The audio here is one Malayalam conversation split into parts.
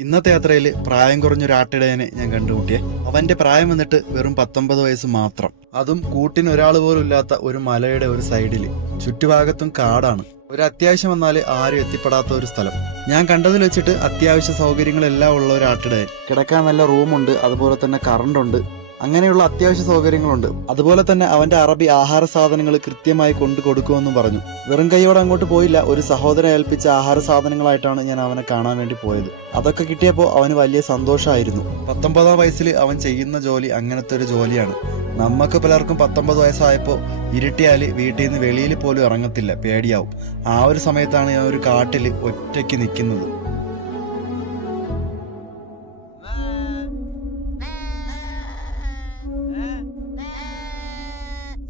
ഇന്നത്തെ യാത്രയിൽ പ്രായം കുറഞ്ഞൊരു ആട്ടിടയനെ ഞാൻ കണ്ടുമുട്ടിയെ. അവന്റെ പ്രായം വന്നിട്ട് വെറും 19 വയസ്സ് മാത്രം. അതും കൂട്ടിന് ഒരാൾ പോലും ഇല്ലാത്ത ഒരു മലയുടെ ഒരു സൈഡിൽ. ചുറ്റുഭാഗത്തും കാടാണ്. ഒരു അത്യാവശ്യം വന്നാൽ ആരും എത്തിപ്പെടാത്ത ഒരു സ്ഥലം. ഞാൻ കണ്ടതിൽ വെച്ചിട്ട് അത്യാവശ്യ സൗകര്യങ്ങളെല്ലാം ഉള്ള ഒരു ആട്ടിടയൻ. കിടക്കാൻ നല്ല റൂമുണ്ട്, അതുപോലെ തന്നെ കറണ്ട് ഉണ്ട്, അങ്ങനെയുള്ള അത്യാവശ്യ സൗകര്യങ്ങളുണ്ട്. അതുപോലെ തന്നെ അവന്റെ അറബി ആഹാര സാധനങ്ങൾ കൃത്യമായി കൊണ്ടു കൊടുക്കുമെന്നും പറഞ്ഞു. വെറും കൈയോടെ അങ്ങോട്ട് പോയില്ല, ഒരു സഹോദരൻ ഏൽപ്പിച്ച ആഹാര സാധനങ്ങളായിട്ടാണ് ഞാൻ അവനെ കാണാൻ വേണ്ടി പോയത്. അതൊക്കെ കിട്ടിയപ്പോൾ അവന് വലിയ സന്തോഷമായിരുന്നു. 19 വയസ്സിൽ അവൻ ചെയ്യുന്ന ജോലി അങ്ങനത്തെ ഒരു ജോലിയാണ്. നമുക്ക് പലർക്കും 19 വയസ്സായപ്പോൾ ഇരുട്ടിയാൽ വീട്ടിൽ നിന്ന് വെളിയിൽ പോലും ഇറങ്ങത്തില്ല, പേടിയാവും. ആ ഒരു സമയത്താണ് ഞാൻ ഒരു കാട്ടിൽ ഒറ്റയ്ക്ക് നിൽക്കുന്നത്.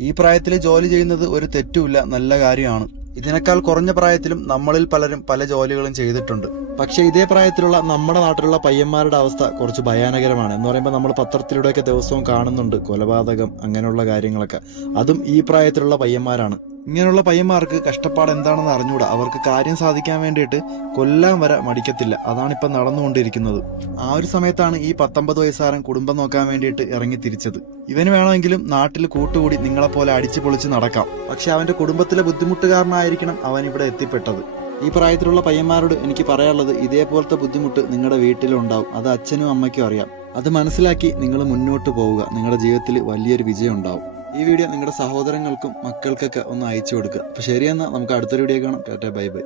ഈ പ്രായത്തിൽ ജോലി ചെയ്യുന്നത് ഒരു തെറ്റുമില്ല, നല്ല കാര്യമാണ്. ഇതിനേക്കാൾ കുറഞ്ഞ പ്രായത്തിലും നമ്മളിൽ പലരും പല ജോലികളും ചെയ്തിട്ടുണ്ട്. പക്ഷെ ഇതേ പ്രായത്തിലുള്ള നമ്മുടെ നാട്ടിലുള്ള പയ്യന്മാരുടെ അവസ്ഥ കുറച്ച് ഭയാനകരമാണ്. എന്ന് പറയുമ്പോൾ നമ്മൾ പത്രത്തിലൂടെയൊക്കെ ദിവസവും കാണുന്നുണ്ട് കൊലപാതകം, അങ്ങനെയുള്ള കാര്യങ്ങളൊക്കെ. അതും ഈ പ്രായത്തിലുള്ള പയ്യന്മാരാണ്. ഇങ്ങനെയുള്ള പയ്യന്മാർക്ക് കഷ്ടപ്പാട് എന്താണെന്ന് അറിഞ്ഞൂടാ. അവർക്ക് കാര്യം സാധിക്കാൻ വേണ്ടിയിട്ട് കൊല്ലാൻ വരെ മടിക്കത്തില്ല. അതാണിപ്പം നടന്നുകൊണ്ടിരിക്കുന്നത്. ആ ഒരു സമയത്താണ് ഈ 19 വയസ്സുകാരൻ കുടുംബം നോക്കാൻ വേണ്ടിയിട്ട് ഇറങ്ങി തിരിച്ചത്. ഇവന് വേണമെങ്കിലും നാട്ടിൽ കൂട്ടുകൂടി നിങ്ങളെപ്പോലെ അടിച്ചു പൊളിച്ച് നടക്കാം. പക്ഷെ അവന്റെ കുടുംബത്തിലെ ബുദ്ധിമുട്ടുകാരനായിരിക്കണം അവൻ ഇവിടെ എത്തിപ്പെട്ടത്. ഈ പ്രായത്തിലുള്ള പയ്യന്മാരോട് എനിക്ക് പറയാനുള്ളത്, ഇതേപോലത്തെ ബുദ്ധിമുട്ട് നിങ്ങളുടെ വീട്ടിലുണ്ടാവും. അത് അച്ഛനും അമ്മയ്ക്കും അറിയാം. അത് മനസ്സിലാക്കി നിങ്ങൾ മുന്നോട്ട് പോവുക. നിങ്ങളുടെ ജീവിതത്തിൽ വലിയൊരു വിജയം ഉണ്ടാവും. ഈ വീഡിയോ നിങ്ങളുടെ സഹോദരങ്ങൾക്കും മക്കൾക്കൊക്കെ ഒന്ന് അയച്ചു കൊടുക്കുക. അപ്പോൾ ശരിയെന്നാൽ നമുക്ക് അടുത്തൊരു വീഡിയോ കാണാം. Tata, bye bye.